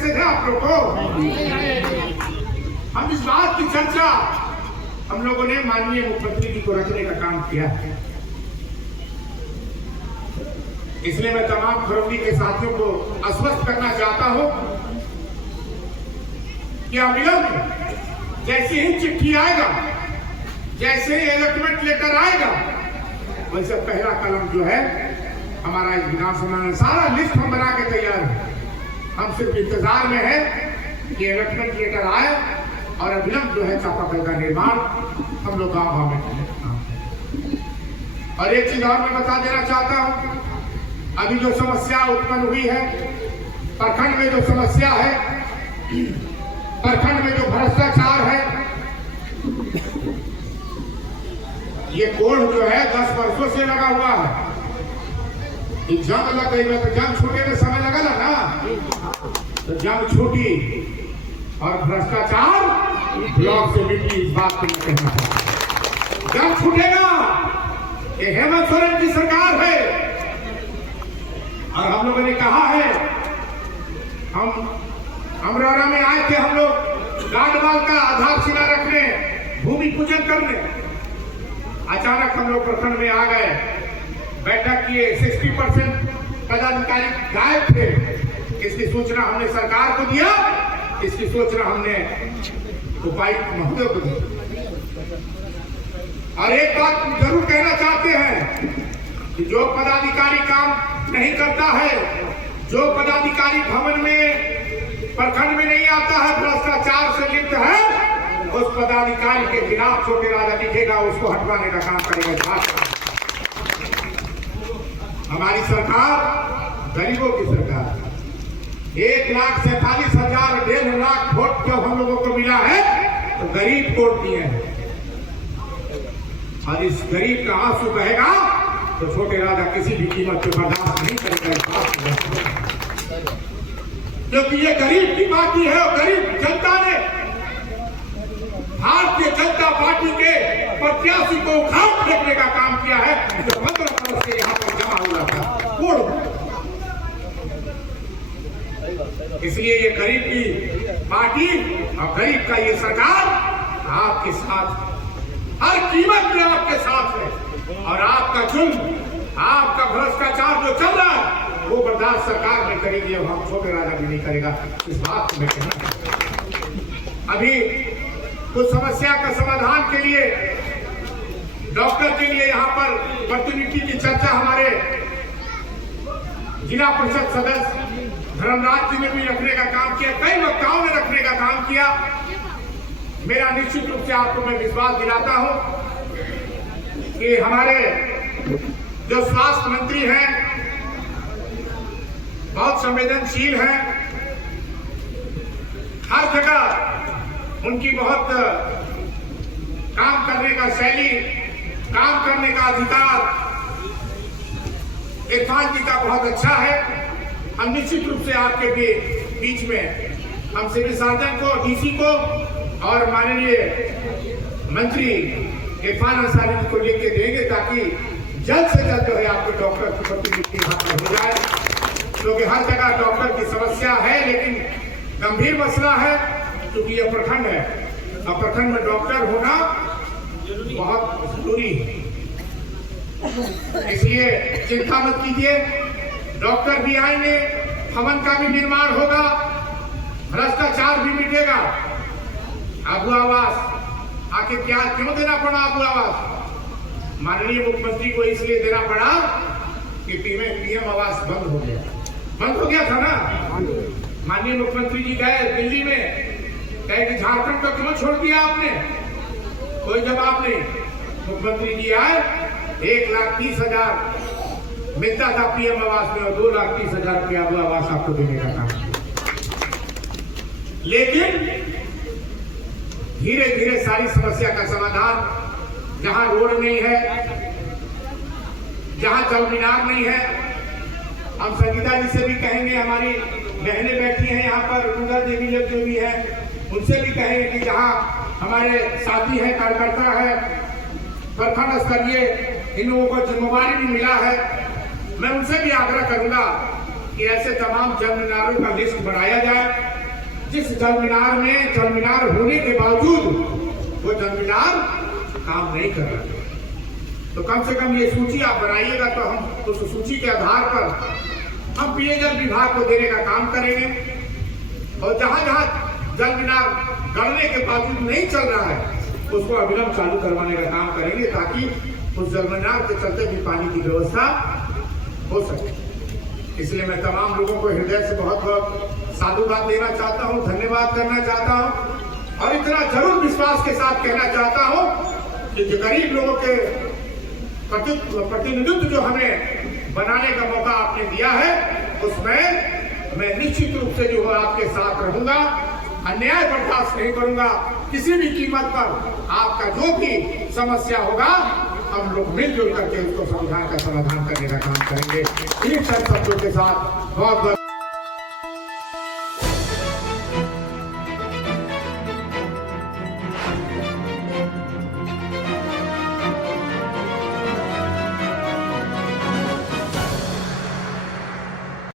Message है आप लोग को? हम इस बात की चर्चा हम लोगों ने माननीय मुख्यमंत्री जी को रखने का काम किया है। इसलिए मैं तमाम फरोगी के साथियों को आश्वस्त करना चाहता हूं कि अविलंब जैसे ही चिट्ठी आएगा, जैसे ही अलॉटमेंट लेटर आएगा, वैसे पहला कलम जो है हमारा इस विधानसभा में सारा लिस्ट हम बना के तैयार है। हम सिर्फ इंतजार में है कि अलॉटमेंट लेटर आए और अविलंब जो है चापाकल का निर्माण हम लोग गांव में करें। और एक चीज और मैं बता देना चाहता हूं, अभी जो समस्या उत्पन्न हुई है प्रखंड में, जो समस्या है प्रखंड में, जो भ्रष्टाचार है, ये कोड जो है 10 वर्षों से लगा हुआ है। जंग लग गई है तो जंग छूटे में समय लगा ना, तो जंग छूटी और भ्रष्टाचार ब्लॉक से मिट्टी, इस बात को मैं कहना चाहता हूं। जंग छूटेगा, ये हेमंत सोरेन की सरकार है। और हम लोगों ने कहा है, हम अमरोहा में आए थे, हम लोग गाडवाल का आधारशिला रखने, भूमि पूजन करने। अचानक हम लोग प्रखंड में आ गए, बैठक किए, 60% पदाधिकारी गायब थे। इसकी सूचना हमने सरकार को दिया, इसकी सूचना हमने उपायुक्त महोदय को दी। और एक बात जरूर कहना चाहते हैं कि जो पदाधिकारी काम नहीं करता है, जो पदाधिकारी भवन में प्रखंड में नहीं आता है, भ्रष्टाचार से लिप्त है, उस पदाधिकारी के खिलाफ छोटे राजा दिखेगा, उसको हटवाने का काम करेगा। हमारी सरकार गरीबों की सरकार है। 1,47,000 1.5 लाख वोट जब हम लोगों को मिला है तो गरीब वोट दिए हैं। और इस गरीब का आंसू बहेगा तो छोटे राजा किसी भी कीमत पे बर्दाश्त नहीं करेगा। क्योंकि ये गरीब की पार्टी है और गरीब जनता ने भारतीय जनता पार्टी के प्रत्याशी को उखाड़ फेंकने का काम किया है, जो 15 वर्ष से यहाँ पर जमा हुआ था। इसलिए ये गरीब की पार्टी और गरीब का ये सरकार आपके साथ, हर कीमत में आपके साथ है। और आपका जुल्म, आपका भ्रष्टाचार जो चल रहा है वो बर्दाश्त सरकार नहीं करेगी और हम छोटे राजा भी नहीं करेगा। इस बात को मैं कहना, अभी कुछ समस्या का समाधान के लिए डॉक्टर के लिए यहाँ पर प्रतिनिधि की चर्चा हमारे जिला परिषद सदस्य धर्मराज जी ने भी रखने का काम किया, कई वक्ताओं ने rखने का काम किया। मेरा निश्चित रूप से आपको मैं विश्वास दिलाता हूं कि हमारे जो स्वास्थ्य मंत्री हैं बहुत संवेदनशील हैं, हर जगह उनकी बहुत काम करने का शैली, काम करने का अधिकार इरफान जी का बहुत अच्छा है। हम निश्चित रूप से आपके बीच में हम सिविल सर्जन को, डीसी को और माननीय मंत्री इरफान अंसारी जी को लेके देंगे ताकि जल्द से जल्द जो है आपको डॉक्टर की प्रतिनिधि यहाँ पर हो जाए। क्योंकि हर जगह डॉक्टर की समस्या है, लेकिन गंभीर मसला है क्योंकि यह प्रखंड है और प्रखंड में डॉक्टर होना बहुत जरूरी है। इसलिए चिंता मत कीजिए, डॉक्टर भी आएंगे, भवन का भी निर्माण होगा, भ्रष्टाचार भी मिटेगा। आबू आवास आखिर क्या क्यों देना पड़ा? आबू आवास माननीय मुख्यमंत्री को इसलिए देना पड़ा कि पीएम आवास बंद हो गया था ना। माननीय मुख्यमंत्री जी गए दिल्ली में, कहे कि झारखंड को क्यों छोड़ दिया आपने? कोई जवाब नहीं। मुख्यमंत्री जी आए, 1,30,000 मिलता था पीएम आवास में और 2,30,000 रुपया आबू आवास आपको देने का काम। लेकिन धीरे धीरे सारी समस्या का समाधान, जहां रोड नहीं है, जहां चौमीनार नहीं है, हम संगीता जी से भी कहेंगे, हमारी बहनें बैठी हैं यहाँ पर, रुद्र देवी जो भी है, उनसे भी कहेंगे कि जहां हमारे साथी हैं, कार्यकर्ता है, प्रखंड स्तरीय इन लोगों को जिम्मेवारी भी मिला है, मैं उनसे भी आग्रह करूंगा कि ऐसे तमाम चौमीनारों का लिस्ट बनाया जाए जिस जल मीनार में जल मीनार होने के बावजूद वो जल मीनार काम नहीं कर रहा है। तो कम से कम ये सूची आप बनाइएगा, तो हम उस सूची के आधार पर हम पेयजल विभाग को देने का काम करेंगे। और जहां जहां जल मीनार गढ़ने के बावजूद नहीं चल रहा है उसको अविलंब चालू करवाने का काम करेंगे, ताकि उस जल मीनार के चलते भी पानी की व्यवस्था हो सके। इसलिए मैं तमाम लोगों को हृदय से बहुत बहुत साधुवाद देना चाहता हूं, धन्यवाद करना चाहता हूं और इतना जरूर विश्वास के साथ कहना चाहता हूं कि जो गरीब लोगों के प्रतिनिधित्व जो हमें बनाने का मौका आपने दिया है, उसमें मैं निश्चित रूप से जो है आपके साथ रहूंगा, अन्याय बर्दाश्त नहीं करूंगा। किसी भी कीमत पर आपका जो भी समस्या होगा हम लोग मिलजुल करके उसको समाधान करने का काम करेंगे। इन सब शब्दों के साथ बहुत बहुत